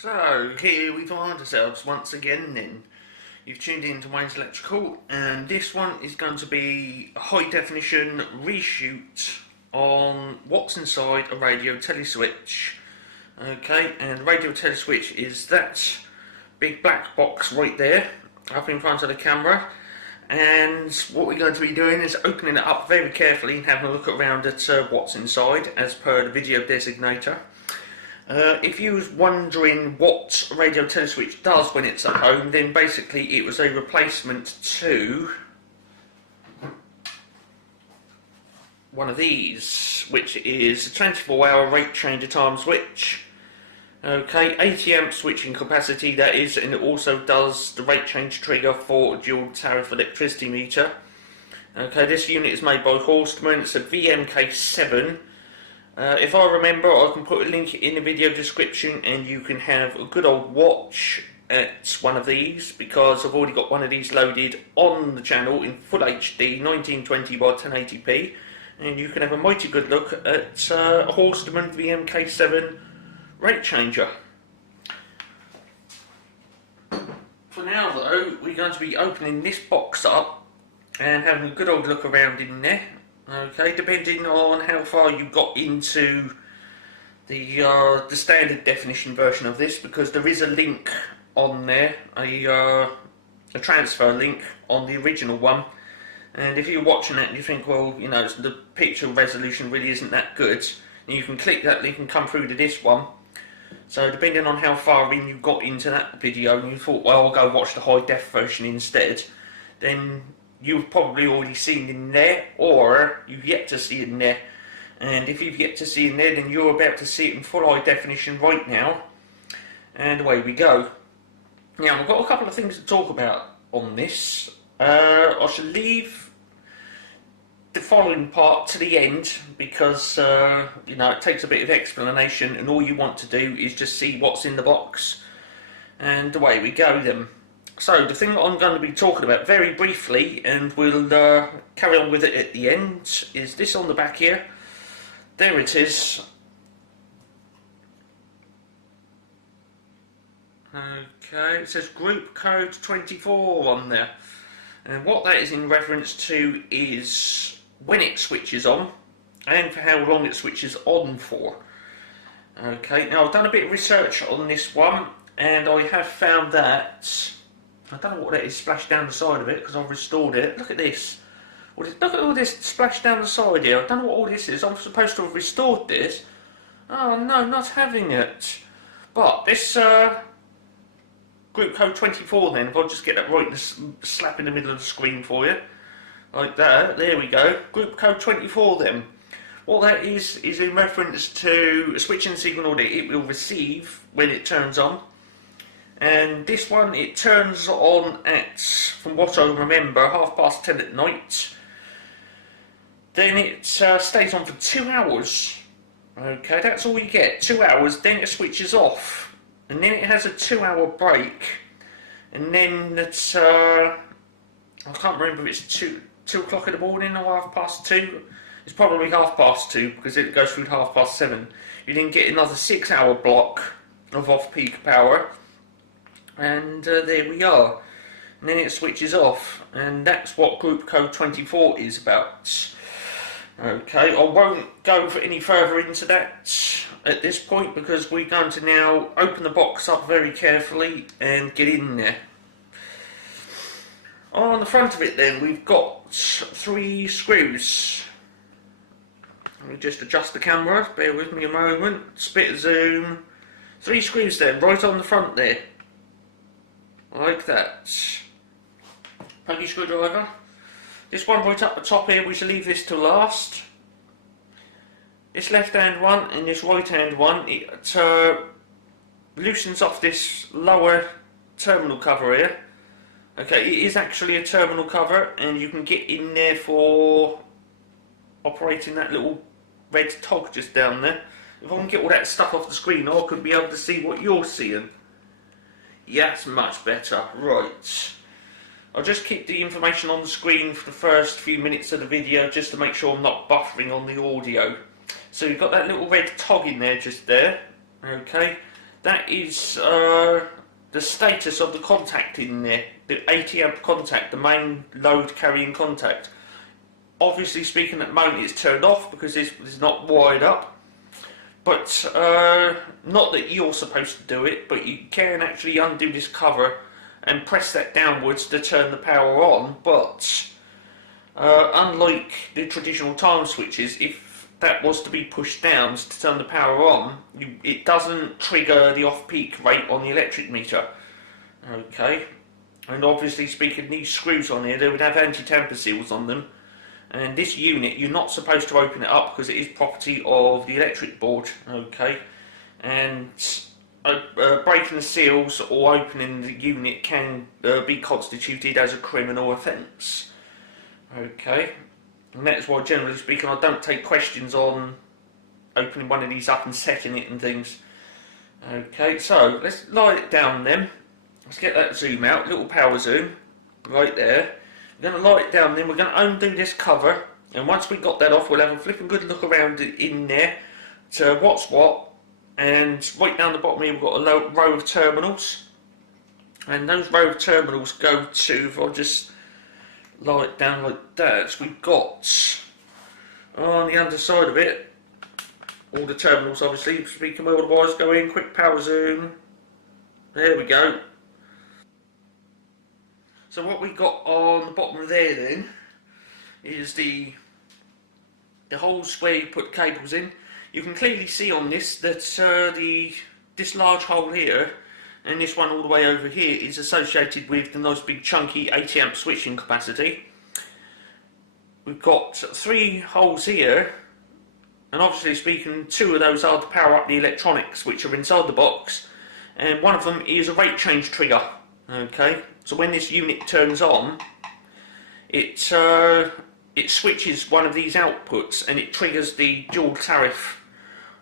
So, here we find ourselves once again then. You've tuned in to Wayne's Electrical, and this one is going to be a high definition reshoot on what's inside a radio teleswitch. Okay, and the radio teleswitch is that big black box right there, up in front of the camera. And what we're going to be doing is opening it up very carefully and having a look around at what's inside, as per the video designator. If you was wondering what a radio teleswitch does when it's at home, then basically it was a replacement to one of these, which is a 24-hour rate changer time switch. Okay, 80 amp switching capacity that is, and it also does the rate change trigger for a dual tariff electricity meter. Okay, this unit is made by Horstman. It's a VMK7. If I remember, I can put a link in the video description and you can have a good old watch at one of these, because I've already got one of these loaded on the channel in full HD 1920 by 1080p, and you can have a mighty good look at a Horstman VMK7 rate changer. For now though, we're going to be opening this box up and having a good old look around in there. Okay, depending on how far you got into the standard definition version of this, because there is a link on there, a transfer link on the original one, and if you're watching that and you think, well, you know, the picture resolution really isn't that good, you can click that link and come through to this one. So depending on how far in you got into that video and you thought, well, I'll go watch the high def version instead, then you've probably already seen in there, or you've yet to see in there. And if you've yet to see in there, then you're about to see it in full high definition right now. And away we go. Now, I've got a couple of things to talk about on this. I shall leave the following part to the end, because you know, it takes a bit of explanation, and all you want to do is just see what's in the box. And away we go then. So, the thing that I'm going to be talking about very briefly, and we'll carry on with it at the end, is this on the back here. There it is. Okay, it says group code 24 on there. And what that is in reference to is when it switches on, and for how long it switches on for. Okay, now I've done a bit of research on this one, and I have found that, I don't know what that is splashed down the side of it, because I've restored it. Look at this. Look at all this splashed down the side here. I don't know what all this is. I'm supposed to have restored this. Oh no, not having it. But this group code 24 then, if I'll just get that right, slap in the middle of the screen for you. Like that. There we go. Group code 24 then. What that is in reference to a switching signal that it will receive when it turns on. And this one, it turns on at, from what I remember, 10:30 at night. Then it stays on for 2 hours. Okay, that's all you get, 2 hours, then it switches off. And then it has a 2-hour break. And then it's, I can't remember if it's 2 o'clock in the morning or 2:30. It's probably 2:30, because it goes through to 7:30. You then get another 6-hour block of off-peak power. And there we are. And then it switches off, and that's what group code 24 is about. Okay, I won't go for any further into that at this point, because we're going to now open the box up very carefully and get in there. On the front of it then, we've got 3 screws. Let me just adjust the camera, bear with me a moment, spit zoom. 3 screws then, right on the front there. Like that. Pokey screwdriver. This one right up the top here, we shall leave this to last. This left hand one and this right hand one, it loosens off this lower terminal cover here. Okay, it is actually a terminal cover, and you can get in there for operating that little red tog just down there. If I can get all that stuff off the screen, I could be able to see what you're seeing. Yes, much better. Right. I'll just keep the information on the screen for the first few minutes of the video, just to make sure I'm not buffering on the audio. So you've got that little red tog in there just there. Okay. That is the status of the contact in there, the 80 amp contact, the main load carrying contact. Obviously speaking, at the moment it's turned off because it's not wired up, but not that you're supposed to do it, but you can actually undo this cover and press that downwards to turn the power on. But unlike the traditional time switches, if that was to be pushed down to turn the power on, it doesn't trigger the off-peak rate on the electric meter. Okay, and obviously speaking, these screws on here, they would have anti-tamper seals on them, and this unit, you're not supposed to open it up because it is property of the electric board. Okay, and breaking the seals or opening the unit can be constituted as a criminal offence. Okay, and that's why, generally speaking, I don't take questions on opening one of these up and setting it and things. Okay, so let's light it down then. Let's get that zoom out, little power zoom, right there. We're going to light it down then, we're going to undo this cover, and once we've got that off, we'll have a flipping good look around in there to what's what. And right down the bottom here, we've got a row of terminals, and those row of terminals go to, if I just light it down like that, so we've got on the underside of it all the terminals, obviously speaking where all the wires go in. Quick power zoom, there we go. So what we got on the bottom there then is the holes where you put cables in. You can clearly see on this that this large hole here and this one all the way over here is associated with the nice big chunky 80 amp switching capacity. We've got 3 holes here, and obviously speaking, 2 of those are to power up the electronics which are inside the box, and one of them is a rate change trigger. Okay, so when this unit turns on, it switches one of these outputs and it triggers the dual tariff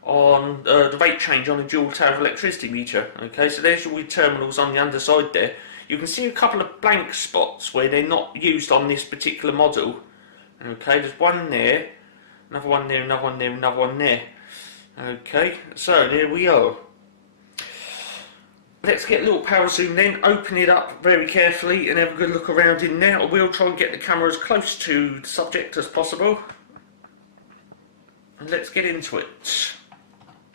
on the rate change on a dual tariff electricity meter. Okay, so there's your terminals on the underside there. You can see a couple of blank spots where they're not used on this particular model. Okay, there's one there, another one there, another one there, another one there. Okay, so there we are. Let's get a little power zoom then, open it up very carefully and have a good look around in there. I will try and get the camera as close to the subject as possible. And let's get into it.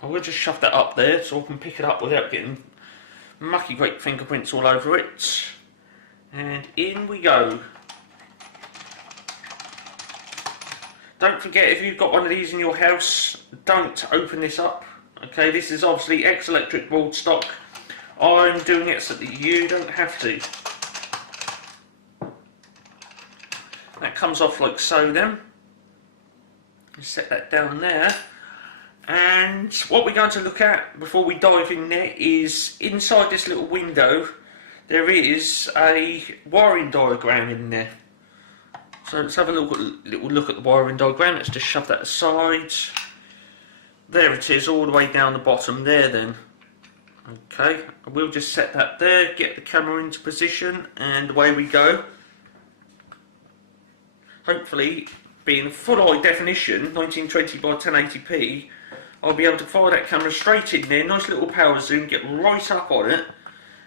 I will just shove that up there so I can pick it up without getting mucky great fingerprints all over it. And in we go. Don't forget, if you've got one of these in your house, don't open this up. Okay, this is obviously ex-electric board stock. I'm doing it so that you don't have to. That comes off like so then. Set that down there. And what we're going to look at before we dive in there is inside this little window there is a wiring diagram in there. So let's have a little look at the wiring diagram. Let's just shove that aside. There it is, all the way down the bottom there then. Okay, we'll just set that there, get the camera into position, and away we go. Hopefully, being full high definition, 1920 by 1080p, I'll be able to fire that camera straight in there, nice little power zoom, get right up on it,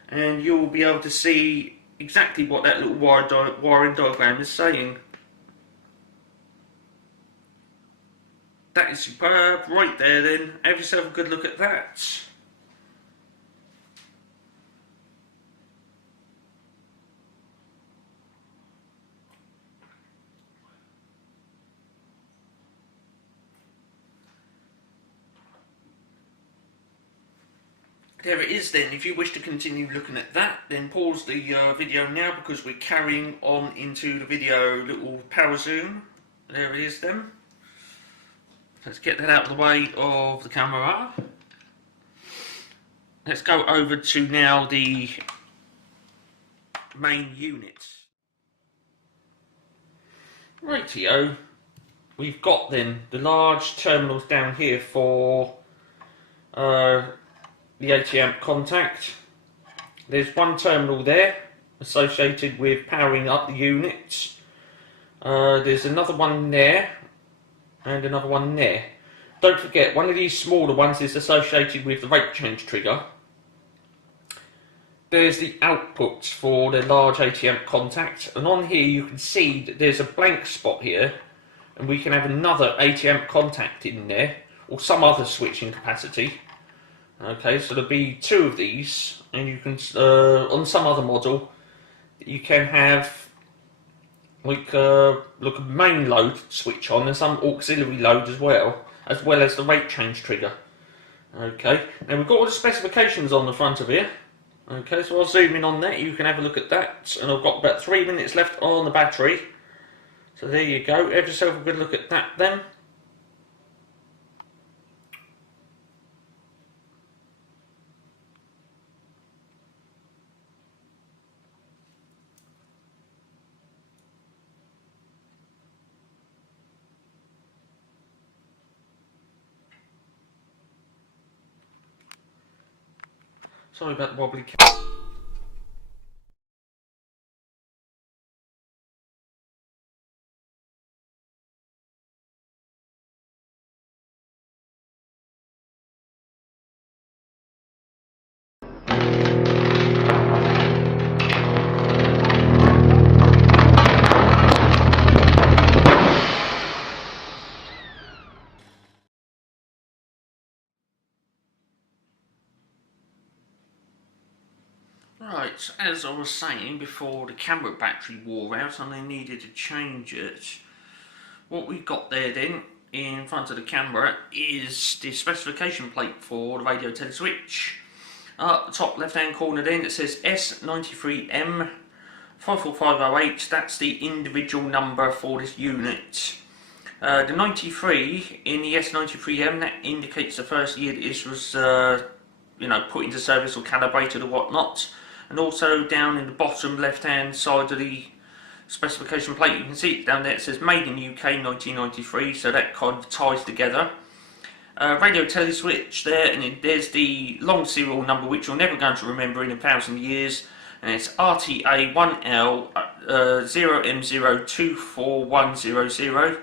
and you'll be able to see exactly what that little wiring diagram is saying. That is superb, right there then, have yourself a good look at that. There it is then. If you wish to continue looking at that, then pause the video now because we're carrying on into the video little power zoom. There it is then. Let's get that out of the way of the camera. Let's go over to now the main unit. Rightio. We've got then the large terminals down here for the 80 amp contact. There's one terminal there associated with powering up the unit. There's another one there and another one there. Don't forget, one of these smaller ones is associated with the rate change trigger. there's the outputs for the large 80 amp contact, and on here you can see that there's a blank spot here, and we can have another 80 amp contact in there, or some other switching capacity. Okay, so there'll be two of these, and you can, on some other model, you can have like a main load switch on, and some auxiliary load as well as the rate change trigger. Okay, now we've got all the specifications on the front of here. Okay, so I'll zoom in on that, you can have a look at that, and I've got about 3 minutes left on the battery. So there you go, have yourself a good look at that then. Sorry about the wobbly camera. Right, as I was saying before, the camera battery wore out and I needed to change it. What we've got there then, in front of the camera, is the specification plate for the radio Teleswitch. Up the top left hand corner then it says S93M 54508, that's the individual number for this unit. The 93 in the S93M, that indicates the first year that this was put into service or calibrated or whatnot. And also down in the bottom left hand side of the specification plate, you can see it down there, it says made in UK 1993, so that kind of ties together. Radio Teleswitch there, and there's the long serial number which you're never going to remember in 1,000 years, and it's RTA1L 0M024100.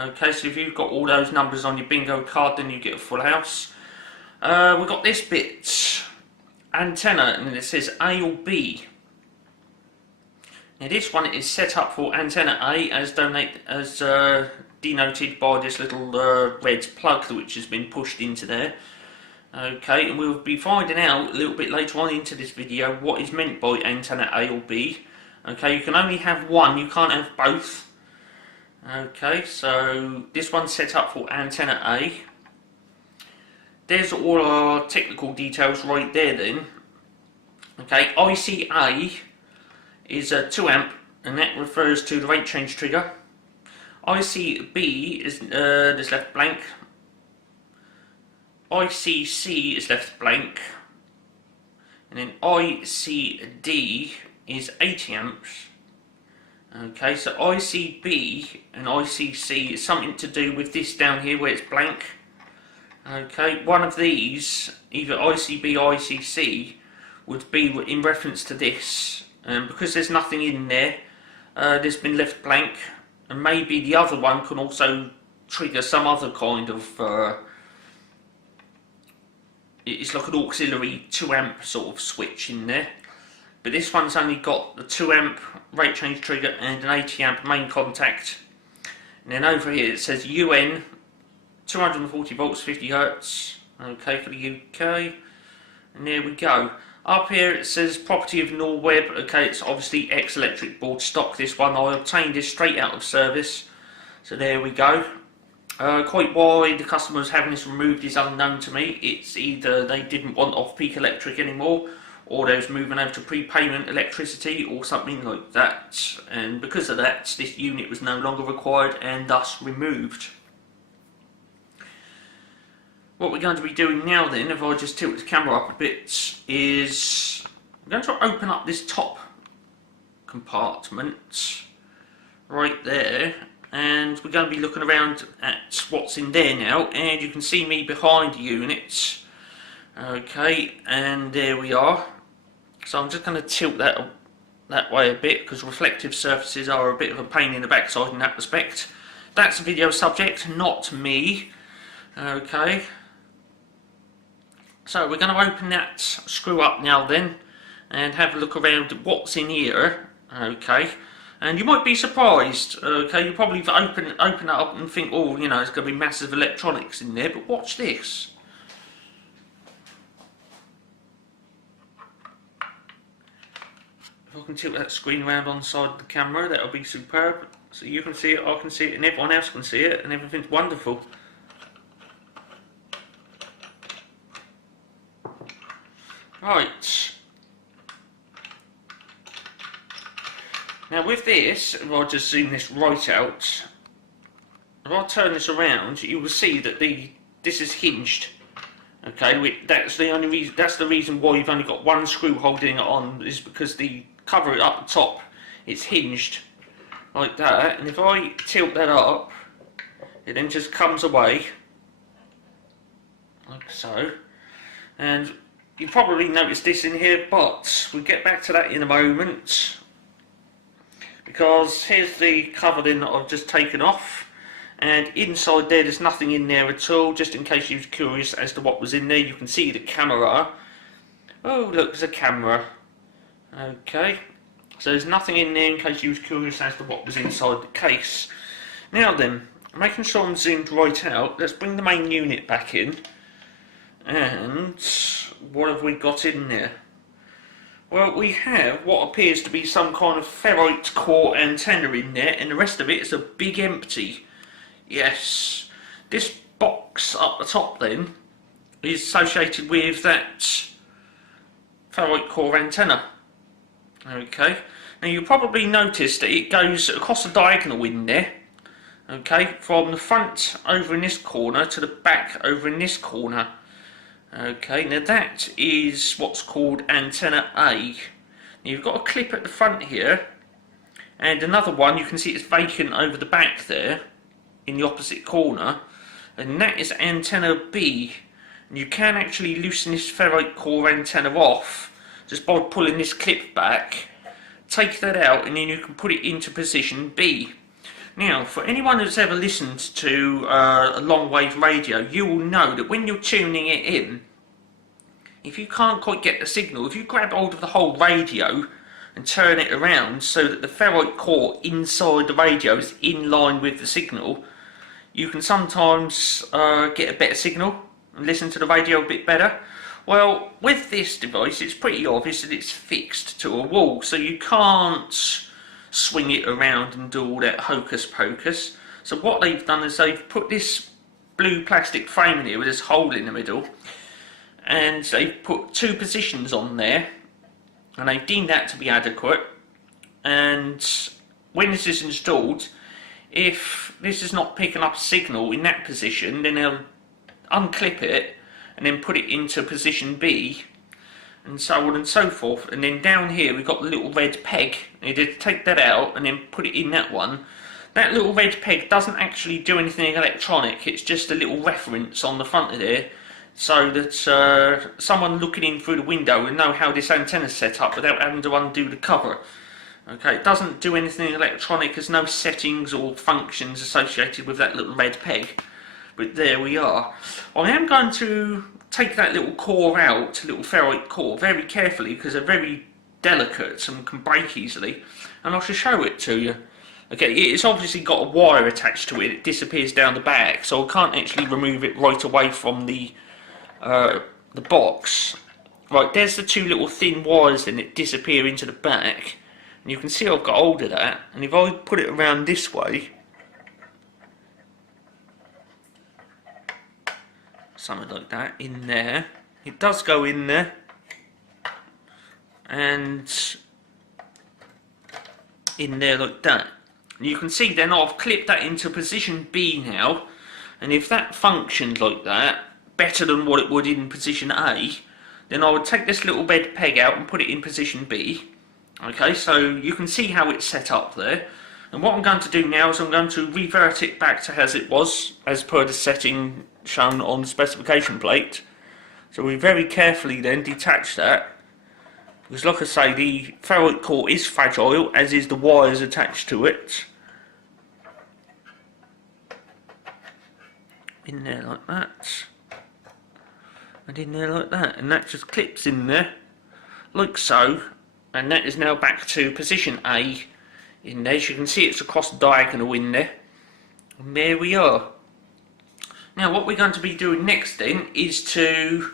Okay, so if you've got all those numbers on your bingo card, then you get a full house. We've got this bit, antenna, and it says A or B. Now this one is set up for antenna A, as denoted by this little red plug which has been pushed into there. Okay, and we'll be finding out a little bit later on into this video what is meant by antenna A or B. Okay, you can only have one, you can't have both. Okay, so this one's set up for antenna A. There's all our technical details right there then. Okay, ICA is a 2 amp, and that refers to the rate change trigger. ICB is just left blank. ICC is left blank. And then ICD is 80 amps. Okay, so ICB and ICC is something to do with this down here where it's blank. Okay, one of these, either ICB or ICC, would be in reference to this. Because there's nothing in there, this has been left blank, and maybe the other one can also trigger some other kind of, it's like an auxiliary 2 amp sort of switch in there. But this one's only got the 2 amp rate change trigger and an 80 amp main contact. And then over here it says UN 240 volts 50 hertz, okay, for the UK, and there we go. Up here it says property of Norweb, okay, it's obviously ex-electric board stock, this one. I obtained this straight out of service, so there we go. Quite why the customer's having this removed is unknown to me. It's either they didn't want off-peak electric anymore, or they was moving over to prepayment electricity or something like that, and because of that this unit was no longer required and thus removed. What we're going to be doing now then, if I just tilt the camera up a bit, is I'm going to open up this top compartment right there, and we're going to be looking around at what's in there now, and you can see me behind the unit. Okay, and there we are. So I'm just going to tilt that way a bit, because reflective surfaces are a bit of a pain in the backside in that respect. That's a video subject, not me. Okay. So we're going to open that screw up now then, and have a look around at what's in here, okay, and you might be surprised, okay, you probably open it up and think, oh, you know, there's going to be massive electronics in there, but watch this. If I can tilt that screen around on the side of the camera, that'll be superb, so you can see it, I can see it, and everyone else can see it, and everything's wonderful. Right. Now with this, if I just zoom this right out, if I turn this around, you will see that this is hinged. Okay, that's the only reason. That's the reason why you've only got one screw holding it on, is because the cover up the top, it's hinged like that. And if I tilt that up, it then just comes away like so. And you probably noticed this in here, but we'll get back to that in a moment. Because here's the cover then that I've just taken off, and inside there's nothing in there at all, just in case you was curious as to what was in there. You can see the camera. Oh look, there's a camera. Okay, so there's nothing in there in case you was curious as to what was inside the case. Now then, making sure I'm zoomed right out, let's bring the main unit back in. And what have we got in there? Well, we have what appears to be some kind of ferrite core antenna in there, and the rest of it is a big empty. Yes, this box up the top then is associated with that ferrite core antenna. Okay, now you probably noticed that it goes across the diagonal in there. Okay, from the front over in this corner to the back over in this corner. Okay, now that is what's called antenna A. Now you've got a clip at the front here, and another one, you can see it's vacant over the back there, in the opposite corner, and that is antenna B. And you can actually loosen this ferrite core antenna off, just by pulling this clip back, take that out, and then you can put it into position B. Now, for anyone who's ever listened to a long wave radio, you will know that when you're tuning it in, if you can't quite get the signal, if you grab hold of the whole radio and turn it around so that the ferrite core inside the radio is in line with the signal, you can sometimes get a better signal and listen to the radio a bit better. Well, with this device, it's pretty obvious that it's fixed to a wall, so you can't swing it around and do all that hocus pocus. So what they've done is they've put this blue plastic frame in here with this hole in the middle, and they've put two positions on there, and they've deemed that to be adequate. And when this is installed, if this is not picking up a signal in that position, then they'll unclip it and then put it into position B, and so on and so forth. And then down here we've got the little red peg, and you just take that out and then put it in that one. That little red peg doesn't actually do anything electronic, it's just a little reference on the front of there, so that someone looking in through the window will know how this antenna is set up without having to undo the cover. Okay, it doesn't do anything electronic, there's no settings or functions associated with that little red peg. But there we are. I am going to take that little core out, little ferrite core, very carefully, because they're very delicate and can break easily, and I shall show it to you. Okay, it's obviously got a wire attached to it, it disappears down the back, so I can't actually remove it right away from the box. Right, there's the two little thin wires then that disappear into the back, and you can see I've got hold of that, and if I put it around this way, something like that, in there, it does go in there, and in there like that. And you can see then I've clipped that into position B now, and if that functioned like that, better than what it would in position A, then I would take this little red peg out and put it in position B. Okay, so you can see how it's set up there. And what I'm going to do now is I'm going to revert it back to as it was, as per the setting shown on the specification plate. So we very carefully then detach that, because like I say, the ferrite core is fragile, as is the wires attached to it. In there like that, and in there like that, and that just clips in there like so, and that is now back to position A in there. As you can see, it's across the diagonal in there, and there we are. Now what we're going to be doing next then is to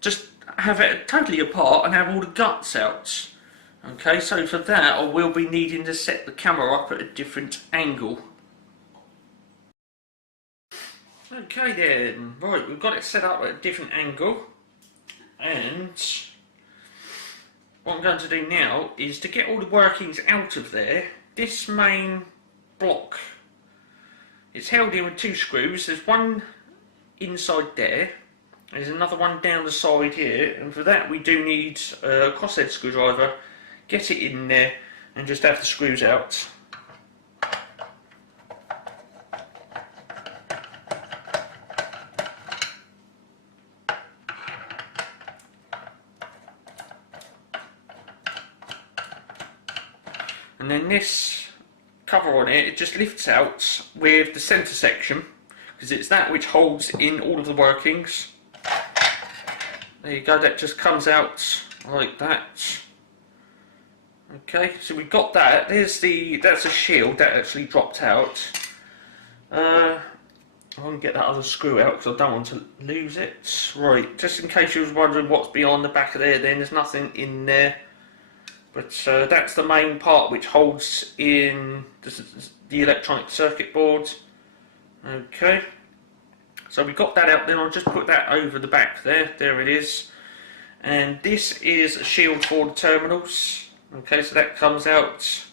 just have it totally apart and have all the guts out. Okay, so for that I will be needing to set the camera up at a different angle. Okay then, right, we've got it set up at a different angle, and what I'm going to do now is to get all the workings out of there. This main block, it's held in with 2 screws. There's one inside there, there's another one down the side here, and for that we do need a crosshead screwdriver. Get it in there and just have the screws out. And then this cover on it just lifts out with the centre section, because it's that which holds in all of the workings. There you go, that just comes out like that. Okay, so we've got that. That's a shield that actually dropped out. I want to get that other screw out because I don't want to lose it. Right, just in case you was wondering what's beyond the back of there, then there's nothing in there. But that's the main part which holds in the electronic circuit board. Okay, so we got that out, then I'll just put that over the back there. There it is. And this is a shield for the terminals. Okay, so that comes out.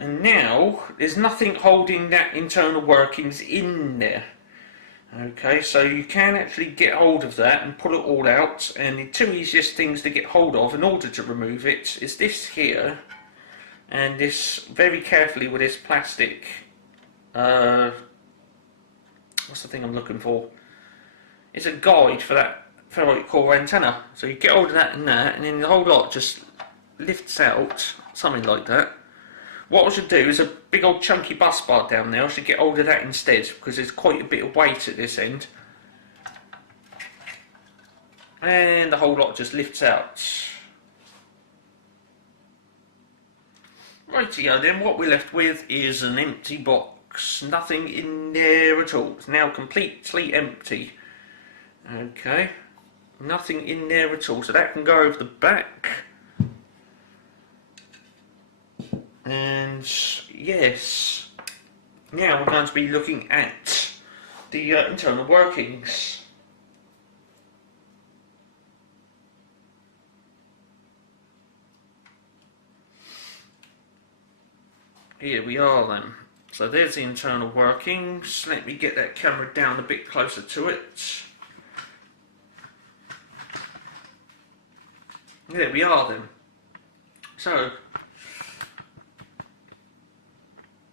And now there's nothing holding that internal workings in there. Okay, so you can actually get hold of that and pull it all out, and the 2 easiest things to get hold of in order to remove it is this here, and this, very carefully with this plastic, what's the thing I'm looking for? It's a guide for that ferrite core antenna. So you get hold of that and that, and then the whole lot just lifts out, something like that. What I should do is a big old chunky bus bar down there. I should get hold of that instead, because there's quite a bit of weight at this end. And the whole lot just lifts out. Rightio then, what we're left with is an empty box. Nothing in there at all. It's now completely empty. Okay. Nothing in there at all. So that can go over the back. And yes, now we're going to be looking at the internal workings. Here we are then. So there's the internal workings. Let me get that camera down a bit closer to it. There we are then. So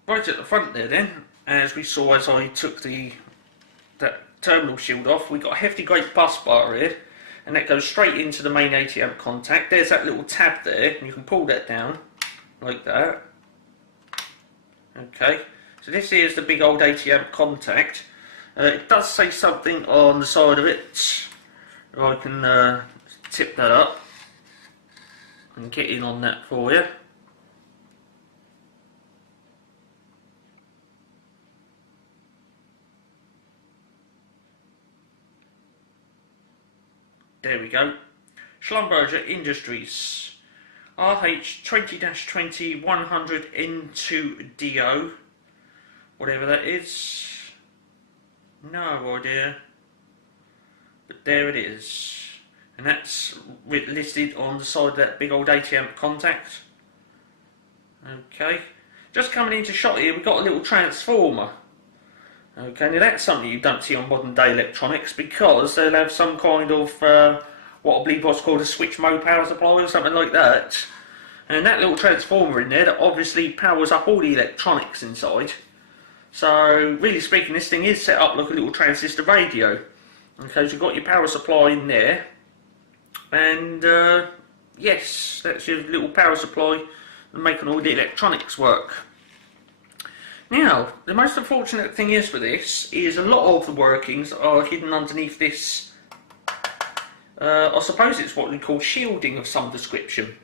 right at the front there then, as we saw as I took that terminal shield off, we got a hefty great bus bar here, and that goes straight into the main 80 amp contact. There's that little tab there, and you can pull that down like that. Okay, so this here is the big old 80 amp contact. It does say something on the side of it. I can tip that up and get in on that for you. There we go. Schlumberger Industries RH20-20 100 N2DO, whatever that is, no idea, but there it is, and that's listed on the side of that big old 80 amp contact. Okay, just coming into shot here, we've got a little transformer. Okay, now that's something you don't see on modern day electronics, because they'll have some kind of what I believe was called a switch mode power supply or something like that. And that little transformer in there that obviously powers up all the electronics inside. So really speaking, this thing is set up like a little transistor radio. Okay, so you've got your power supply in there, and yes, that's your little power supply and making all the electronics work. Now, the most unfortunate thing is with this is a lot of the workings are hidden underneath this I suppose it's what we call shielding of some description.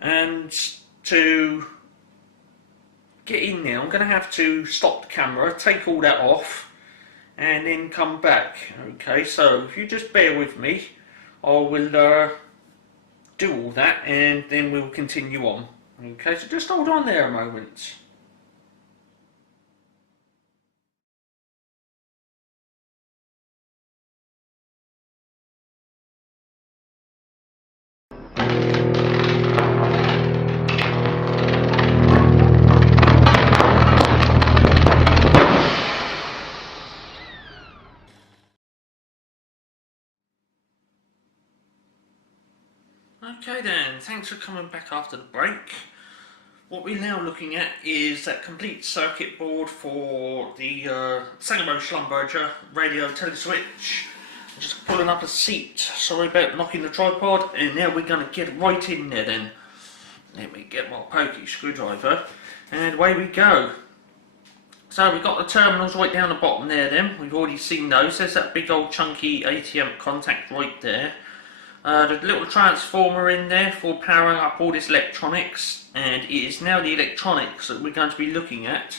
And to get in there, I'm going to have to stop the camera, take all that off, and then come back. Okay, so if you just bear with me, I will do all that, and then we'll continue on. Okay, so just hold on there a moment. Okay then, thanks for coming back after the break. What we're now looking at is that complete circuit board for the Sangamo Schlumberger radio Teleswitch. I'm just pulling up a seat, sorry about knocking the tripod, and now we're going to get right in there then. Let me get my pokey screwdriver, and away we go. So we've got the terminals right down the bottom there then, we've already seen those. There's that big old chunky 80 amp contact right there. There's a little transformer in there for powering up all this electronics, and it is now the electronics that we're going to be looking at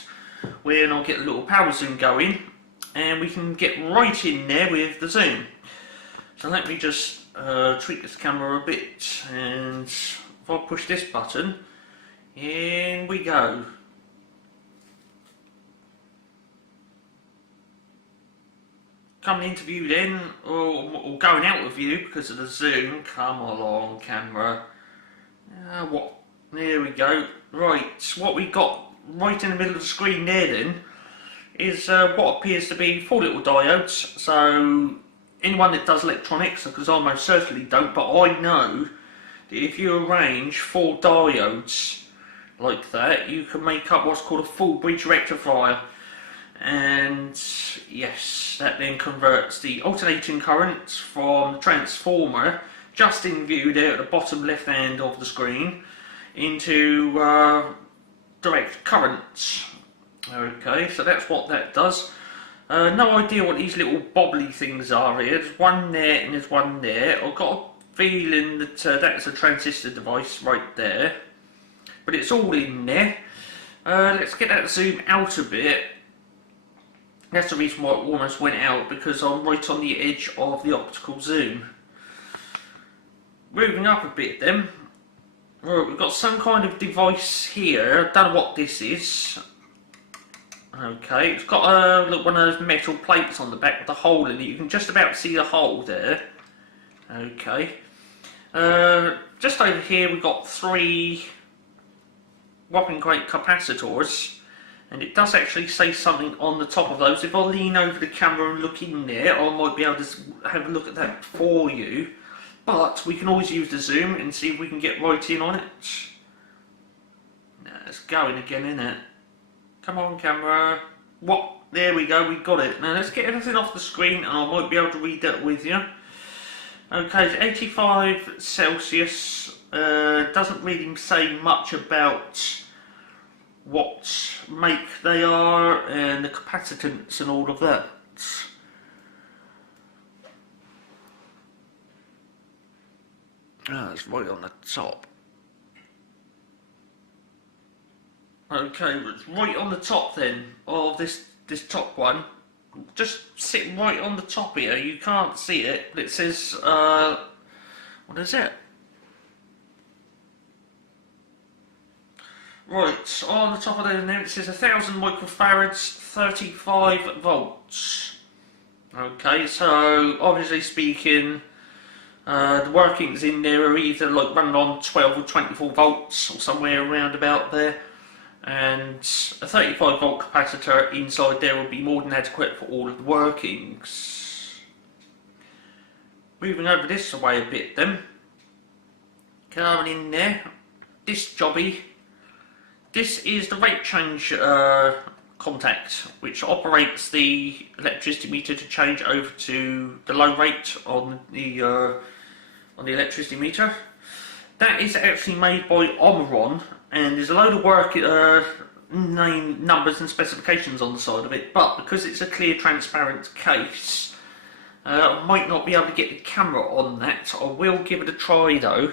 when I'll get a little power zoom going, and we can get right in there with the zoom. So let me just tweak this camera a bit, and if I push this button, in we go. Coming into view then, or going out of view because of the zoom. Come along, camera. There we go. Right, what we got right in the middle of the screen there then is what appears to be 4 little diodes. So anyone that does electronics, because I most certainly don't, but I know that if you arrange 4 diodes like that, you can make up what's called a full bridge rectifier. And yes, that then converts the alternating currents from the transformer just in view there at the bottom left hand of the screen into direct currents. Okay, so that's what that does. No idea what these little bobbly things are here. There's one there and there's one there. I've got a feeling that that's a transistor device right there, but it's all in there. Let's get that zoom out a bit. That's the reason why it almost went out, because I'm right on the edge of the optical zoom. Moving up a bit then. Right, we've got some kind of device here. I don't know what this is. Okay, it's got look, one of those metal plates on the back with a hole in it. You can just about see the hole there. Okay. Just over here we've got 3 whopping great capacitors. And it does actually say something on the top of those. If I lean over the camera and look in there, I might be able to have a look at that for you. But we can always use the zoom and see if we can get right in on it. Now, it's going again, isn't it? Come on, camera. What? There we go, we got it. Now let's get everything off the screen and I might be able to read that with you. Okay, it's 85 Celsius. Doesn't really say much about what make they are and the capacitance and all of that. It's right on the top. Okay, it's right on the top then of this top one. Just sit right on the top here. You can't see it, but it says what is it? Right, on the top of there now it says 1000 microfarads, 35 volts. Okay, so obviously speaking, the workings in there are either like running on 12 or 24 volts or somewhere around about there, and a 35 volt capacitor inside there will be more than adequate for all of the workings. Moving over this way a bit then, coming in there, this jobby. This is the rate change contact, which operates the electricity meter to change over to the low rate on the electricity meter. That is actually made by Omron, and there's a load of work numbers and specifications on the side of it. But because it's a clear, transparent case, I might not be able to get the camera on that. I will give it a try though.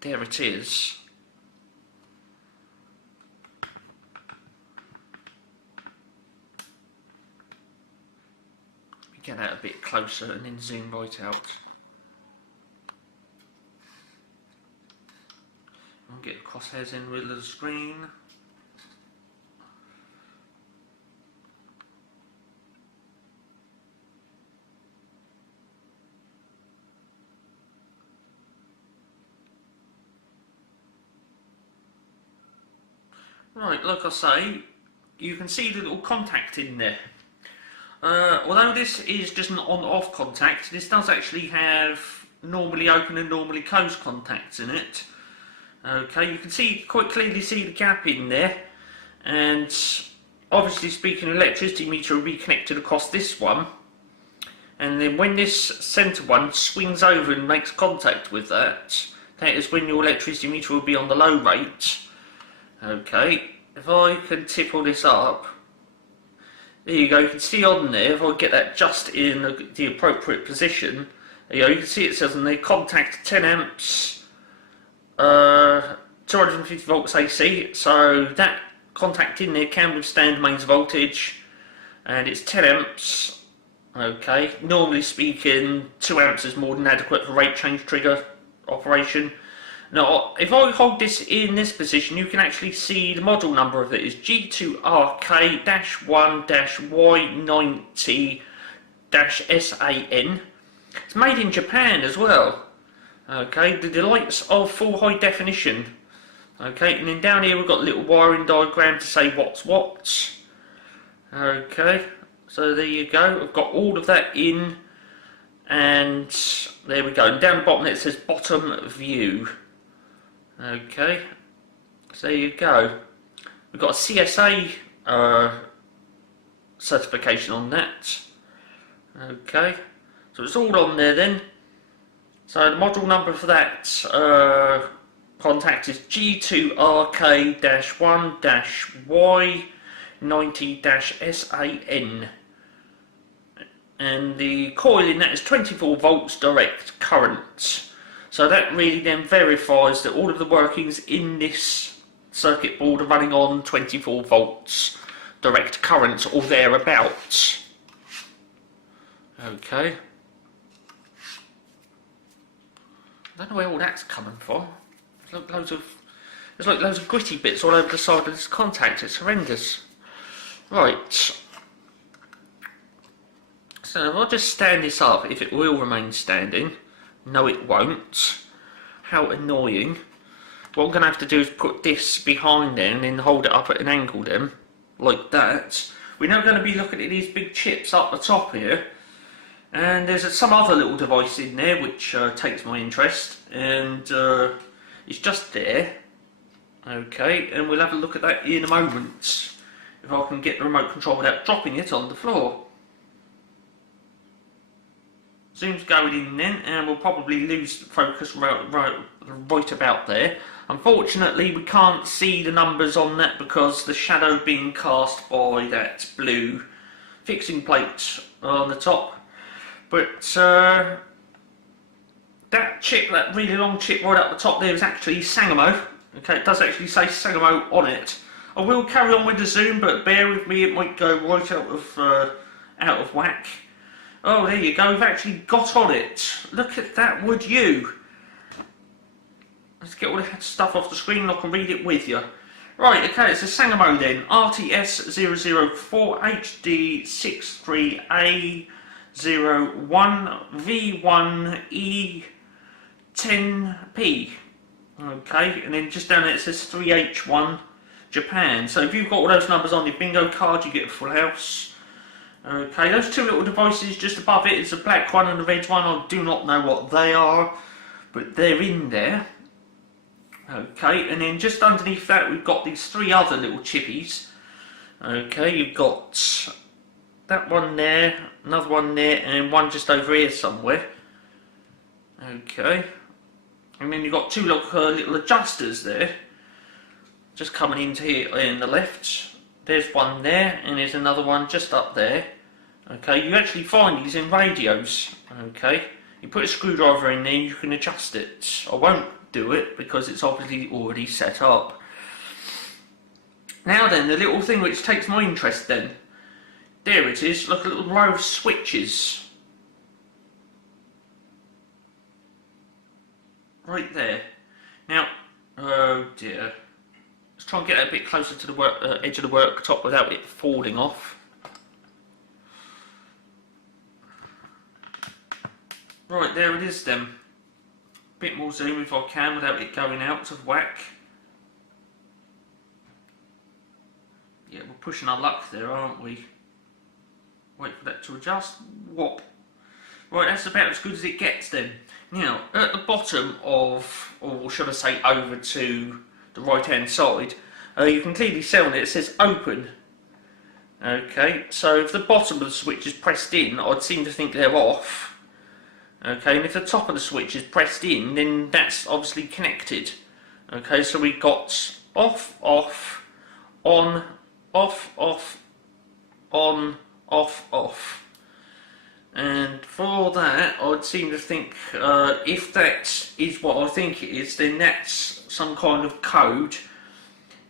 There it is. Get that a bit closer and then zoom right out. I'll get the crosshairs in the middle of the screen. Right, like I say, you can see the little contact in there. Although this is just an on-off contact, this does actually have normally open and normally closed contacts in it. Okay, you can quite clearly see the gap in there, and obviously speaking, electricity meter will be connected across this one, and then when this centre one swings over and makes contact with that, that is when your electricity meter will be on the low rate. Okay, if I can tip all this up, there you go, you can see on there, if I get that just in the appropriate position, there you go, you can see it says on there, contact 10 amps, 250 volts AC, so that contact in there can withstand mains voltage, and it's 10 amps, okay, normally speaking, 2 amps is more than adequate for rate change trigger operation. Now, if I hold this in this position, you can actually see the model number of it is G2RK-1-Y90-SAN. It's made in Japan as well. Okay, the delights of full high definition. Okay, and then down here we've got a little wiring diagram to say what's what. Okay, so there you go. I've got all of that in, and there we go. And down the bottom it says bottom view. Okay, so there you go. We've got a CSA certification on that. Okay, so it's all on there then. So the model number for that contact is G2RK-1-Y90-SAN. And the coil in that is 24 volts direct current. So that really then verifies that all of the workings in this circuit board are running on 24 volts direct current or thereabouts. Okay. I don't know where all that's coming from. There's like loads of gritty bits all over the side of this contact. It's horrendous. Right. So if I just stand this up, if it will remain standing. No, it won't. How annoying. What I'm going to have to do is put this behind then and then hold it up at an angle then, like that. We're now going to be looking at these big chips up the top here, and there's some other little device in there which takes my interest, and it's just there. Okay, and we'll have a look at that in a moment, if I can get the remote control without dropping it on the floor. Zoom's going in then, and we'll probably lose focus right about there. Unfortunately, we can't see the numbers on that because the shadow being cast by that blue fixing plate on the top. But that chip, that really long chip right up the top there, is actually Sangamo. Okay, it does actually say Sangamo on it. I will carry on with the zoom, but bear with me, it might go right out of whack. Oh, there you go, we've actually got on it. Look at that, would you? Let's get all the stuff off the screen and I can read it with you. Right, okay, it's a Sangamo then. RTS004HD63A01V1E10P. Okay, and then just down there it says 3H1 Japan. So if you've got all those numbers on your bingo card, you get a full house. Okay, those two little devices just above it is a black one and a red one. I do not know what they are, but they're in there. Okay, and then just underneath that we've got these three other little chippies. Okay, you've got that one there, another one there, and one just over here somewhere. Okay, and then you've got two little adjusters there. just coming into here in the left. There's one there, and there's another one just up there. Okay, you actually find these in radios. Okay, you put a screwdriver in there, you can adjust it. I won't do it because it's obviously already set up. Now then, the little thing which takes my interest then. There it is, like a little row of switches. Right there. Now, oh dear. Let's try and get it a bit closer to the edge of the worktop without it falling off. Right, there it is then. Bit more zoom if I can without it going out of whack. Yeah, we're pushing our luck there, aren't we? Wait for that to adjust. Whop. Right, that's about as good as it gets then. Now, at the bottom of, or should I say over to the right hand side, you can clearly see on it says open. Okay, so if the bottom of the switch is pressed in, I'd seem to think they're off. Okay, and if the top of the switch is pressed in, then that's obviously connected. Okay, so we've got off, off, on, off, off, on, off, off. And for that, I'd seem to think if that is what I think it is, then that's some kind of code.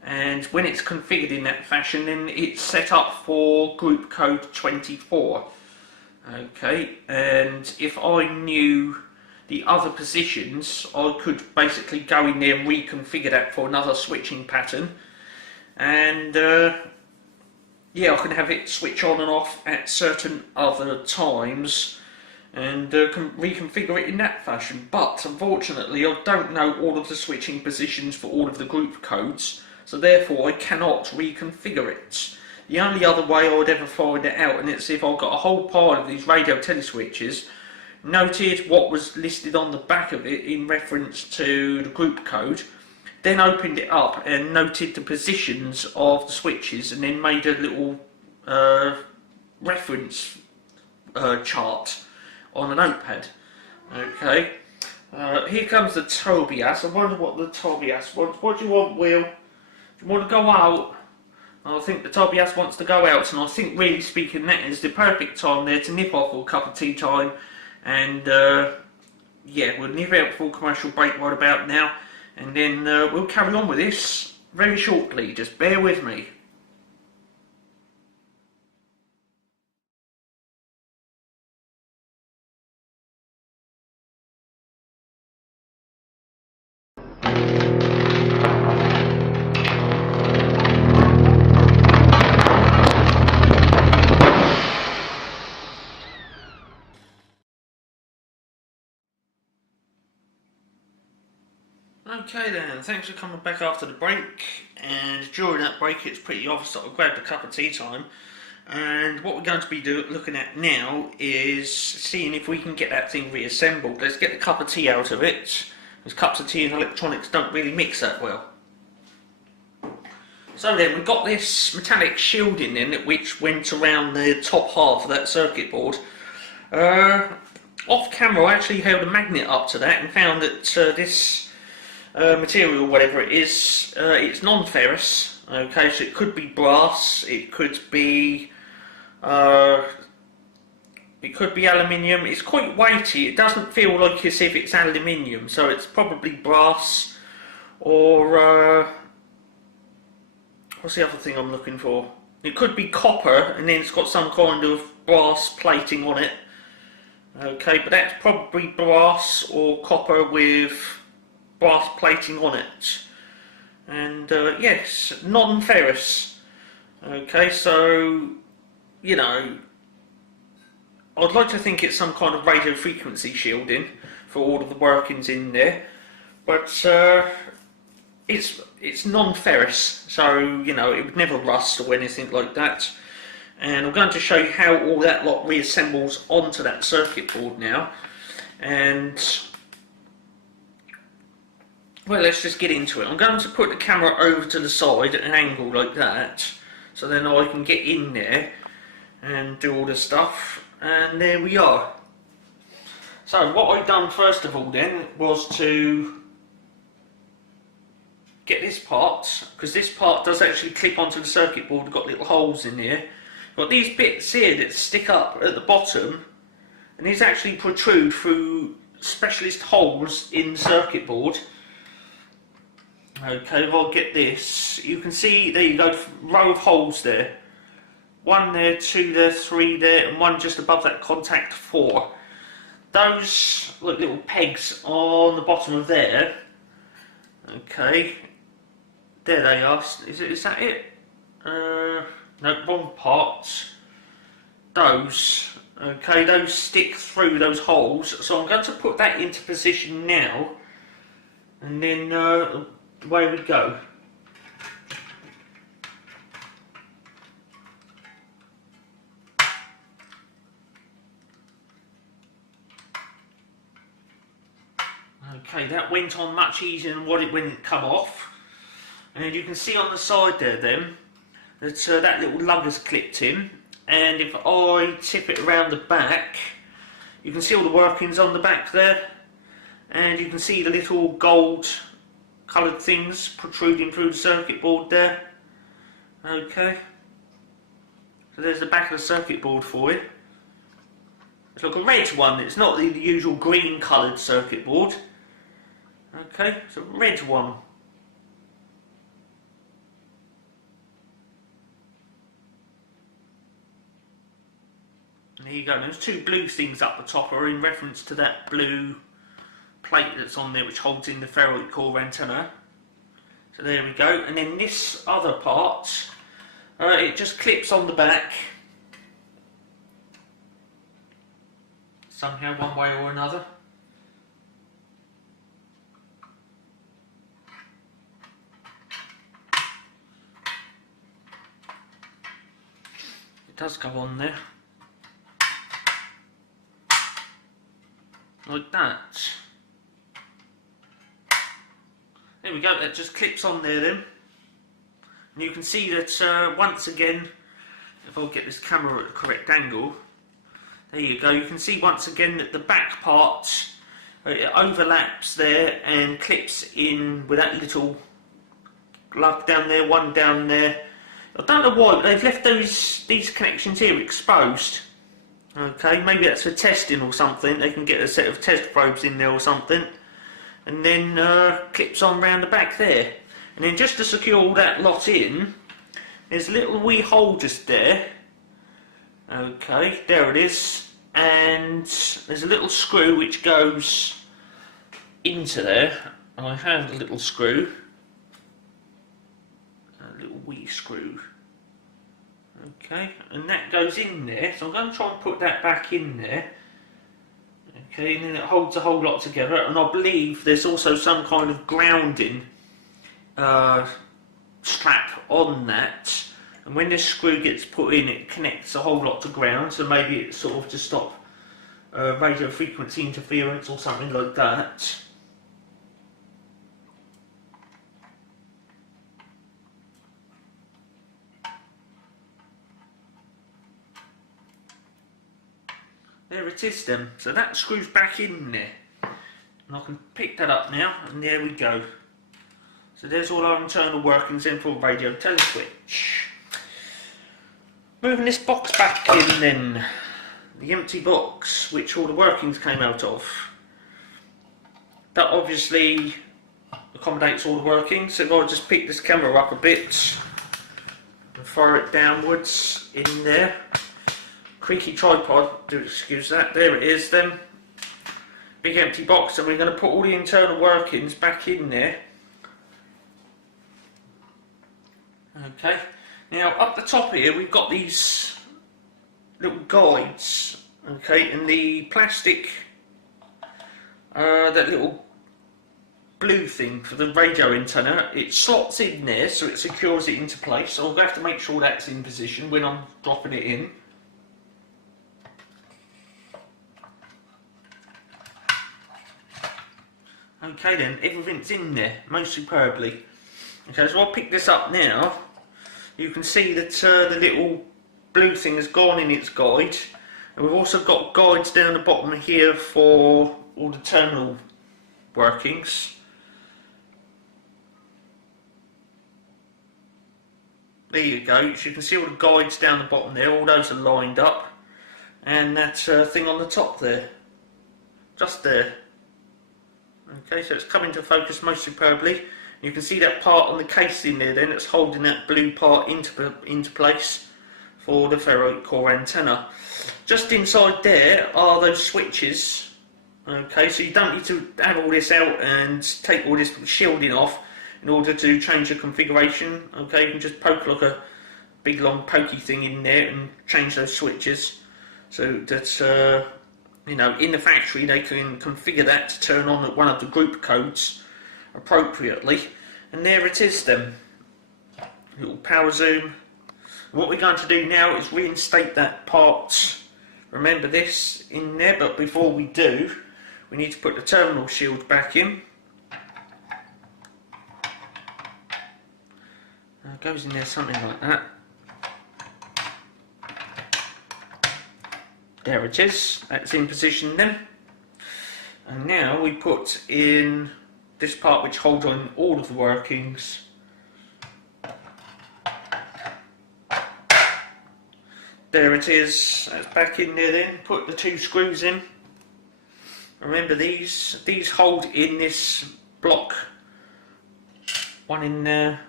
And when it's configured in that fashion, then it's set up for group code 24. Okay, and if I knew the other positions, I could basically go in there and reconfigure that for another switching pattern. And yeah, I can have it switch on and off at certain other times and can reconfigure it in that fashion. But unfortunately, I don't know all of the switching positions for all of the group codes, so therefore I cannot reconfigure it. The only other way I would ever find it out, and it's if I've got a whole pile of these radio teleswitches, noted what was listed on the back of it in reference to the group code, then opened it up and noted the positions of the switches and then made a little reference chart on a notepad. Okay, here comes the Tobias. I wonder what the Tobias wants. What do you want, Will? Do you want to go out? I think the Tobias wants to go out, and I think really speaking that is the perfect time there to nip off for a cup of tea time. And yeah, we'll nip out for a commercial break right about now. And then we'll carry on with this very shortly, just bear with me. Okay then, thanks for coming back after the break, and during that break it's pretty obvious that I grabbed a cup of tea time, and what we're going to be looking at now is seeing if we can get that thing reassembled. Let's get the cup of tea out of it, because cups of tea and electronics don't really mix that well. So then, we've got this metallic shielding in it which went around the top half of that circuit board. Off camera I actually held a magnet up to that and found that this material, whatever it is, it's non-ferrous. Okay, so it could be brass, it could be aluminium. It's quite weighty. It doesn't feel like as if it's aluminium, so it's probably brass or what's the other thing I'm looking for? It could be copper, and then it's got some kind of brass plating on it. Okay, but that's probably brass or copper with brass plating on it. And yes, non-ferrous. Okay, so, you know, I'd like to think it's some kind of radio frequency shielding for all of the workings in there, but it's non-ferrous, so, you know, it would never rust or anything like that. And I'm going to show you how all that lot reassembles onto that circuit board now. And well, let's just get into it. I'm going to put the camera over to the side at an angle like that, so then I can get in there and do all the stuff. And there we are. So what I've done first of all then was to get this part, because this part does actually clip onto the circuit board. We've got little holes in here. Got these bits here that stick up at the bottom, and these actually protrude through specialist holes in the circuit board. Okay, if I'll get this, you can see, there you go, row of holes there. 1 there, 2 there, 3 there, and 1 just above that contact 4. Those little pegs on the bottom of there, okay, there they are. Is that it? No, wrong part. Those, okay, those stick through those holes. So I'm going to put that into position now, and then away we go. Okay, that went on much easier than what it when it come off. And you can see on the side there then that that little lugger's clipped in, and if I tip it around the back, you can see all the workings on the back there, and you can see the little gold coloured things protruding through the circuit board there. Okay, so there's the back of the circuit board for you. It's like a red one, it's not the usual green coloured circuit board. Okay, it's a red one. There you go. Those 2 blue things up the top are in reference to that blue plate that's on there which holds in the ferrite core antenna. So there we go. And then this other part, it just clips on the back. Somehow, one way or another. It does go on there. Like that. There we go, that just clips on there then. And you can see that once again, if I'll get this camera at the correct angle, there you go, you can see once again that the back part, it overlaps there and clips in with that little lug down there, one down there. I don't know why, but they've left these connections here exposed. Okay, maybe that's for testing or something. They can get a set of test probes in there or something, and then clips on round the back there. And then just to secure all that lot in, there's a little wee hole just there. Okay, there it is. And there's a little screw which goes into there. And I have a little screw. A little wee screw. Okay, and that goes in there, so I'm going to try and put that back in there. Okay, and then it holds a whole lot together, and I believe there's also some kind of grounding strap on that, and when this screw gets put in, it connects a whole lot to ground, so maybe it's sort of to stop radio frequency interference or something like that. There it is then, so that screws back in there, and I can pick that up now, and there we go. So there's all our internal workings in for radio Teleswitch. Moving this box back in then, the empty box which all the workings came out of. That obviously accommodates all the workings, so if I just pick this camera up a bit and fire it downwards in there. Creaky tripod, do excuse that, there it is then. Big empty box, and we're going to put all the internal workings back in there. Okay, now up the top here we've got these little guides, okay, and the plastic, that little blue thing for the radio antenna, it slots in there so it secures it into place, so I'll have to make sure that's in position when I'm dropping it in. Okay then, everything's in there, most superbly. Okay, so I'll pick this up now. You can see that the little blue thing has gone in its guide. And we've also got guides down the bottom here for all the terminal workings. There you go. So you can see all the guides down the bottom there, all those are lined up. And that thing on the top there. Just there. Okay, so it's coming to focus most superbly. You can see that part on the casing there then, that's holding that blue part into place for the ferroid core antenna. Just inside there are those switches. Okay, so you don't need to have all this out and take all this shielding off in order to change the configuration. Okay, you can just poke like a big long pokey thing in there and change those switches. So that you know, in the factory they can configure that to turn on one of the group codes appropriately. And there it is then. Little power zoom. What we're going to do now is reinstate that part. Remember this in there, but before we do, we need to put the terminal shield back in. It goes in there something like that. There it is, that's in position then. And now we put in this part which holds on all of the workings. There it is, that's back in there then. Put the 2 screws in. Remember these hold in this block. One in there,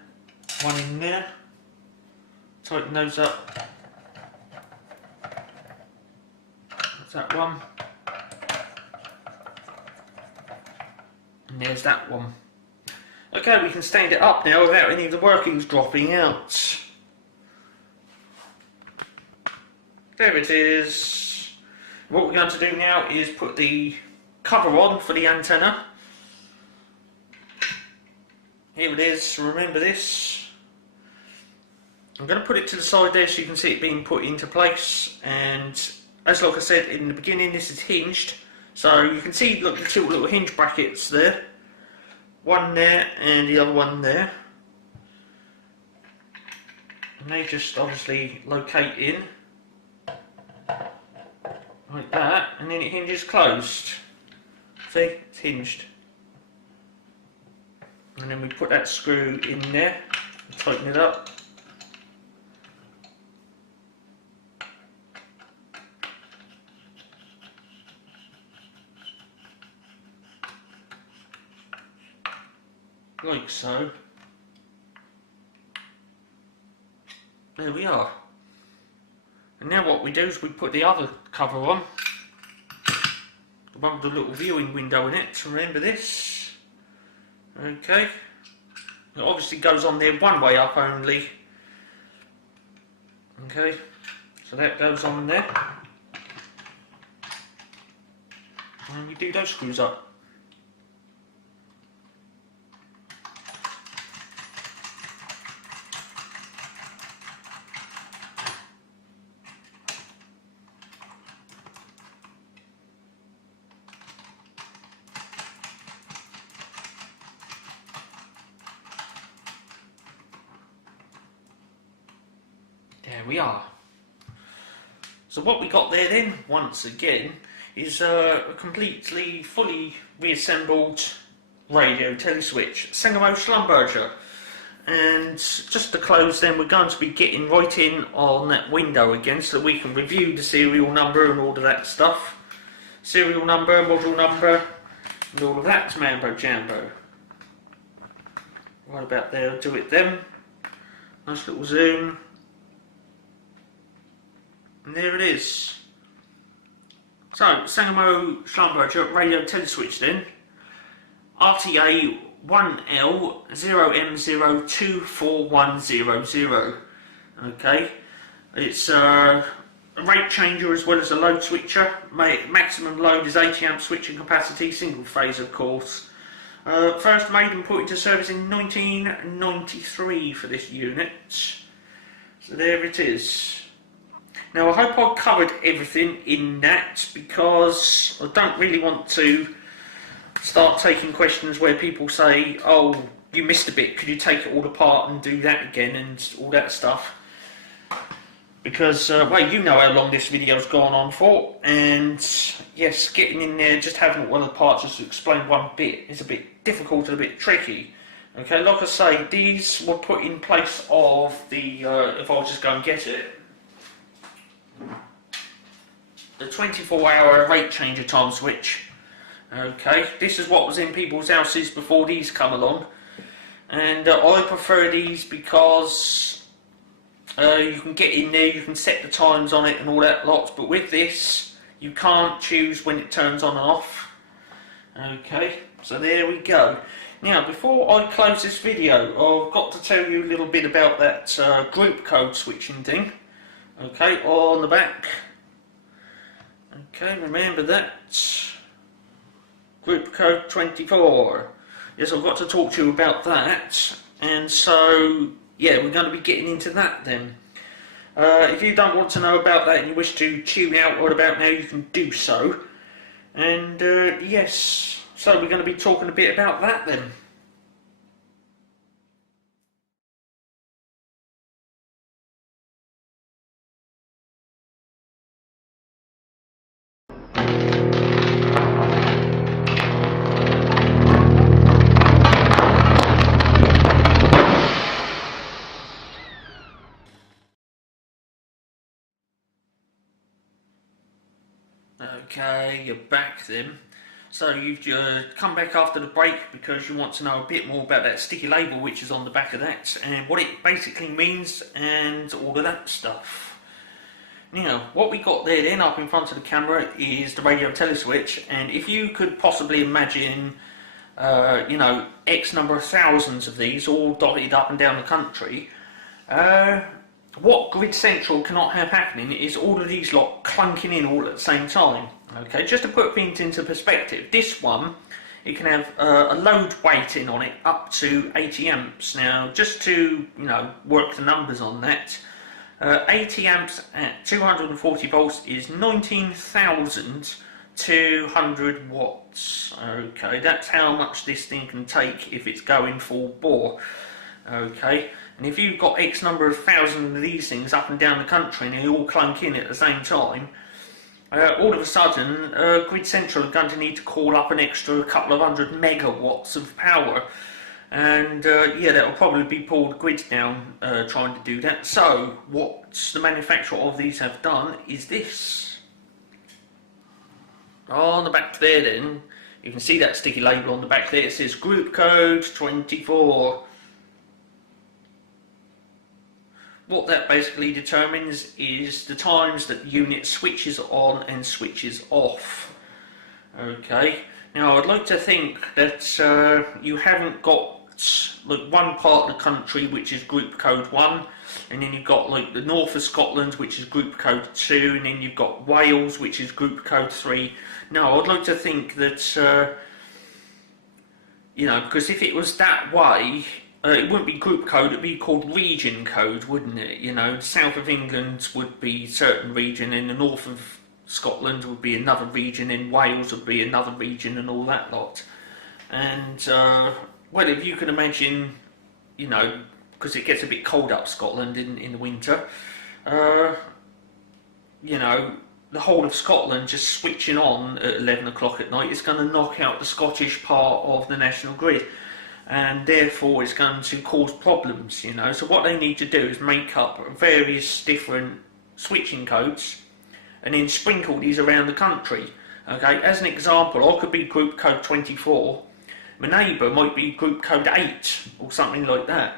one in there. Tighten those up. That's that one. And there's that one. Okay, we can stand it up now without any of the workings dropping out. There it is. What we're going to do now is put the cover on for the antenna. Here it is, remember this. I'm going to put it to the side there so you can see it being put into place, and as like I said in the beginning, this is hinged, so you can see look, the 2 little hinge brackets there, one there and the other one there, and they just obviously locate in like that, and then it hinges closed. See, it's hinged. And then we put that screw in there and tighten it up. Like so. There we are. And now what we do is we put the other cover on. The one with the little viewing window in it, remember this? Okay. It obviously goes on there one way up only. Okay. So that goes on there. And we do those screws up. There we are. So what we got there then, once again, is a completely, fully reassembled radio teleswitch, Sangamo Schlumberger. And just to close then, we're going to be getting right in on that window again so that we can review the serial number and all of that stuff. Serial number, model number, and all of that mambo jambo. Right about there, I'll do it then. Nice little zoom. And there it is. So, Sangamo Schlumberger radio teleswitch then. RTA 1L0M024100. Okay. It's a rate changer as well as a load switcher. Maximum load is 80 amp switching capacity, single phase of course. First made and put into service in 1993 for this unit. So there it is. Now I hope I've covered everything in that, because I don't really want to start taking questions where people say, oh, you missed a bit, could you take it all apart and do that again and all that stuff. Because, well, you know how long this video's gone on for, and yes, getting in there, just having one of the parts just to explain one bit is a bit difficult and a bit tricky. Okay, like I say, these were put in place of the, if I just go and get it, the 24-hour rate changer time switch. Okay, this is what was in people's houses before these come along, and I prefer these because you can get in there, you can set the times on it and all that lot, but with this you can't choose when it turns on and off. Okay, so there we go. Now, before I close this video, I've got to tell you a little bit about that group code switching thing. Okay, on the back. Okay, remember that. Group code 24. Yes, I've got to talk to you about that. And so, yeah, we're going to be getting into that then. If you don't want to know about that and you wish to tune out right about now, you can do so. And yes, so we're going to be talking a bit about that then. Okay, you're back then. So you've come back after the break because you want to know a bit more about that sticky label which is on the back of that and what it basically means and all of that stuff. Now, what we got there then up in front of the camera is the radio Teleswitch, and if you could possibly imagine, you know, X number of thousands of these all dotted up and down the country, what Grid Central cannot have happening is all of these lot clunking in all at the same time. Okay, just to put things into perspective, this one, it can have a load weighting on it up to 80 amps. Now, just to, you know, work the numbers on that, 80 amps at 240 volts is 19,200 watts. Okay, that's how much this thing can take if it's going full bore. Okay, and if you've got X number of thousands of these things up and down the country and they all clunk in at the same time, all of a sudden Grid Central are going to need to call up an extra couple of hundred megawatts of power, and yeah, that will probably be pulled the grids down trying to do that. So what the manufacturer of these have done is this. On the back there then, you can see that sticky label on the back there. It says group code 24. What that basically determines is the times that the unit switches on and switches off. Okay, now I'd like to think that you haven't got like one part of the country which is group code 1, and then you've got like the north of Scotland which is group code 2, and then you've got Wales which is group code 3. No, I'd like to think that you know, because if it was that way, it wouldn't be group code, it would be called region code, wouldn't it? You know, the south of England would be a certain region, and the north of Scotland would be another region, and Wales would be another region, and all that lot. And, well, if you can imagine, you know, because it gets a bit cold up Scotland in the winter, you know, the whole of Scotland just switching on at 11 o'clock at night is going to knock out the Scottish part of the national grid, and therefore it's going to cause problems, you know. So what they need to do is make up various different switching codes and then sprinkle these around the country. Okay, as an example, I could be group code 24, my neighbour might be group code 8 or something like that.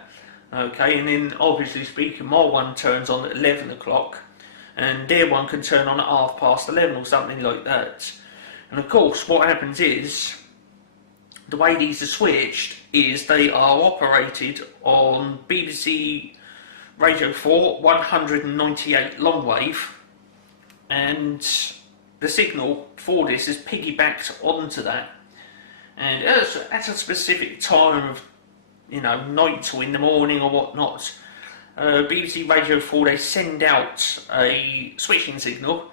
Okay, and then obviously speaking, my one turns on at 11 o'clock and their one can turn on at 11:30 or something like that. And of course what happens is, the way these are switched is they are operated on BBC Radio 4 198 long wave, and the signal for this is piggybacked onto that, and at a specific time of, you know, night or in the morning or whatnot, BBC Radio 4, they send out a switching signal.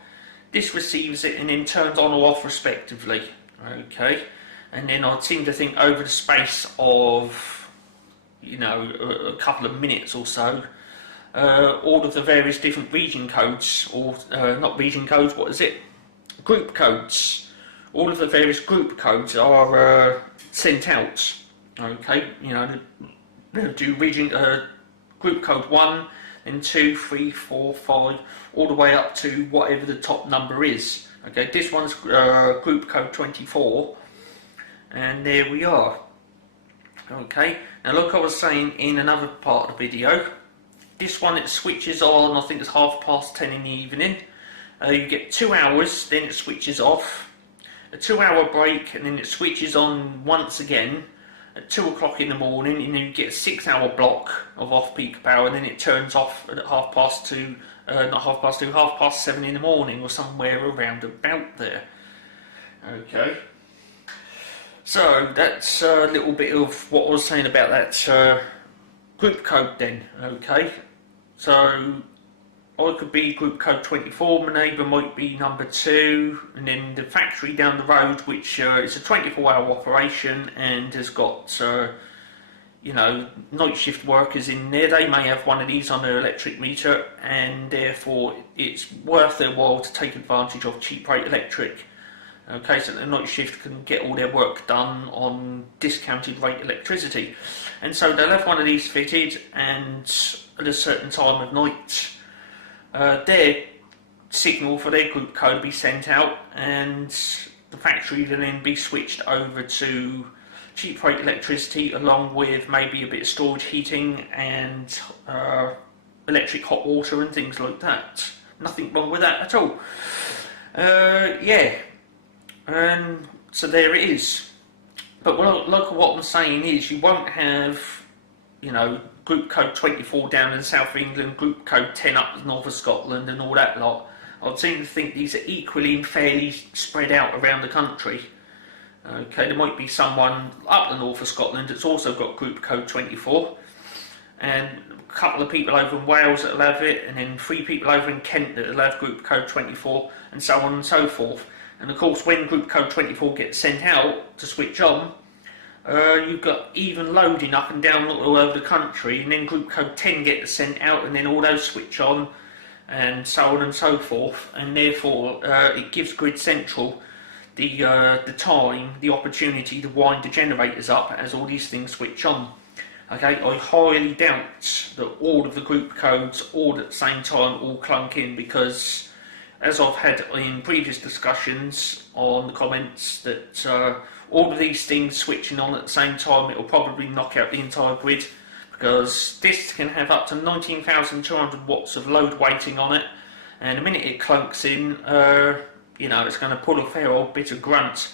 This receives it and then turns on or off respectively. Okay, and then I seem to think over the space of, you know, a couple of minutes or so, all of the various different region codes, or not region codes, what is it? Group codes. All of the various group codes are sent out. Okay, they'll do region group code 1, then 2, 3, 4, 5, all the way up to whatever the top number is. Okay, this one's group code 24, and there we are. Okay, now like I was saying in another part of the video, this one it switches on, I think it's 10:30 in the evening. You get 2 hours, then it switches off, a 2-hour break, and then it switches on once again at 2 o'clock in the morning, and then you get a 6-hour block of off-peak power, and then it turns off at 2:30, not 2:30, 7:30 in the morning, or somewhere around about there. Okay. So that's a little bit of what I was saying about that group code then. Okay. So I could be group code 24, my neighbour might be number 2, and then the factory down the road, which is a 24-hour operation and has got, night shift workers in there. They may have one of these on their electric meter, and therefore it's worth their while to take advantage of cheap rate electric. Okay, so the night shift can get all their work done on discounted rate electricity. And so they'll have one of these fitted, and at a certain time of night, their signal for their group code will be sent out, and the factory will then be switched over to cheap rate electricity, along with maybe a bit of storage heating and electric hot water and things like that. Nothing wrong with that at all. Yeah. And so there it is. But what I'm saying is, you won't have, group code 24 down in South England, group code 10 up the north of Scotland, and all that lot. I seem to think these are equally and fairly spread out around the country. Okay, there might be someone up the north of Scotland that's also got group code 24, and a couple of people over in Wales that'll have it, and then 3 people over in Kent that'll have group code 24, and so on and so forth. And of course, when group code 24 gets sent out to switch on, you've got even loading up and down all over the country, and then group code 10 gets sent out, and then all those switch on, and so on and so forth. And therefore, it gives Grid Central the time, the opportunity to wind the generators up as all these things switch on. Okay, I highly doubt that all of the group codes all at the same time all clunk in, because as I've had in previous discussions on the comments, that all of these things switching on at the same time, it will probably knock out the entire grid, because this can have up to 19,200 watts of load weighting on it, and the minute it clunks in, it's going to pull a fair old bit of grunt.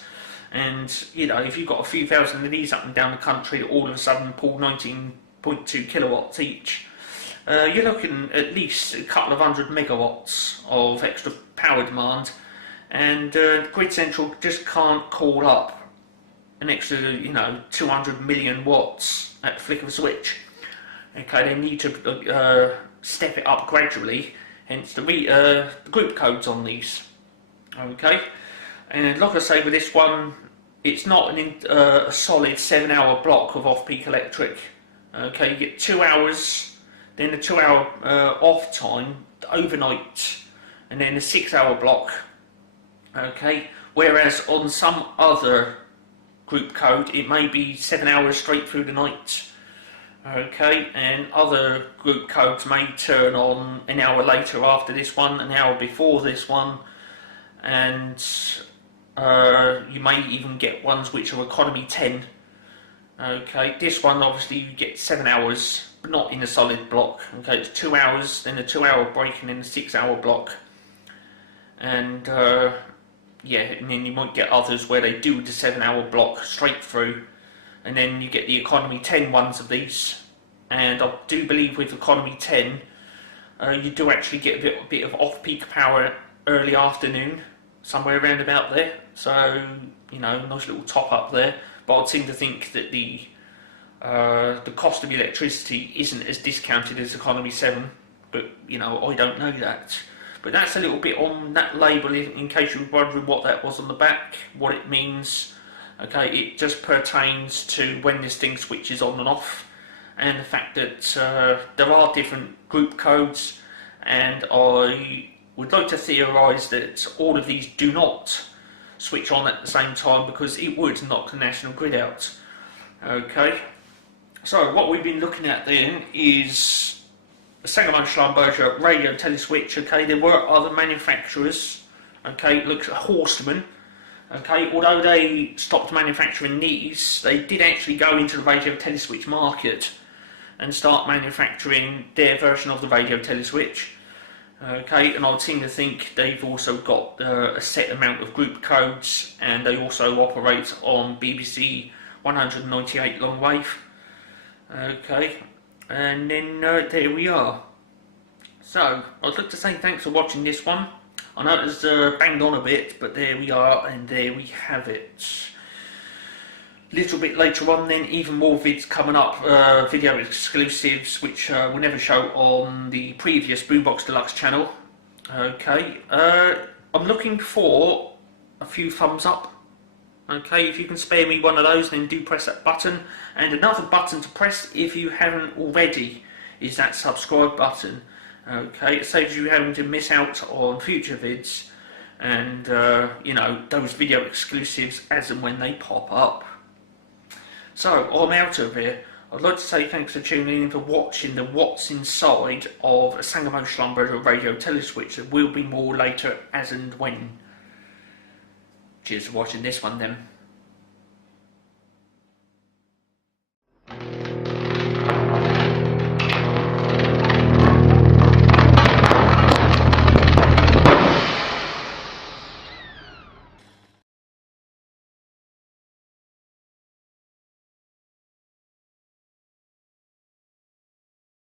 And if you've got a few thousand of these up and down the country that all of a sudden pull 19.2 kilowatts each, you're looking at least a couple of 100 megawatts of extra power demand, and Grid Central just can't call up an extra 200 million watts at the flick of a switch. Okay, they need to step it up gradually, hence the group codes on these. Okay, and like I say, with this one, it's not a solid 7-hour block of off-peak electric. Okay, you get 2 hours, then a 2-hour off time overnight, and then a 6-hour block. Okay, whereas on some other group code it may be 7 hours straight through the night. Okay, and other group codes may turn on an hour later after this one, an hour before this one, and you may even get ones which are economy 10. Okay, this one obviously you get 7 hours, but not in a solid block. Okay, it's 2 hours, then a 2-hour break, and then a 6-hour block. And and then you might get others where they do the 7-hour block straight through, and then you get the economy 10 ones of these. And I do believe with economy 10, you do actually get a bit of off-peak power early afternoon, somewhere around about there. So, nice little top up there. But I'd seem to think that the cost of electricity isn't as discounted as economy 7, but I don't know that. But that's a little bit on that label, in case you were wondering what that was on the back, what it means. Okay, it just pertains to when this thing switches on and off, and the fact that there are different group codes, and I would like to theorise that all of these do not switch on at the same time, because it would knock the national grid out. Okay, so what we've been looking at then is the Sangamo Schlumberger radio teleswitch. Okay, there were other manufacturers. Okay, it looks at Horstman. Okay, although they stopped manufacturing these, they did actually go into the radio teleswitch market and start manufacturing their version of the radio teleswitch. Okay, and I'd seem to think they've also got a set amount of group codes, and they also operate on BBC 198 long wave. Okay, and then there we are. So, I'd like to say thanks for watching this one. I know it's banged on a bit, but there we are, and there we have it. Little bit later on then, even more vids coming up, video exclusives, which will never show on the previous Boombox Deluxe channel. Okay, I'm looking for a few thumbs up. Okay, if you can spare me one of those, then do press that button. And another button to press, if you haven't already, is that subscribe button. Okay, it saves you having to miss out on future vids and you know, those video exclusives as and when they pop up. So I'm out of here. I'd like to say thanks for tuning in, for watching the what's inside of a Sangamo Schlumberger radio teleswitch. There will be more later as and when. Cheers for watching this one then.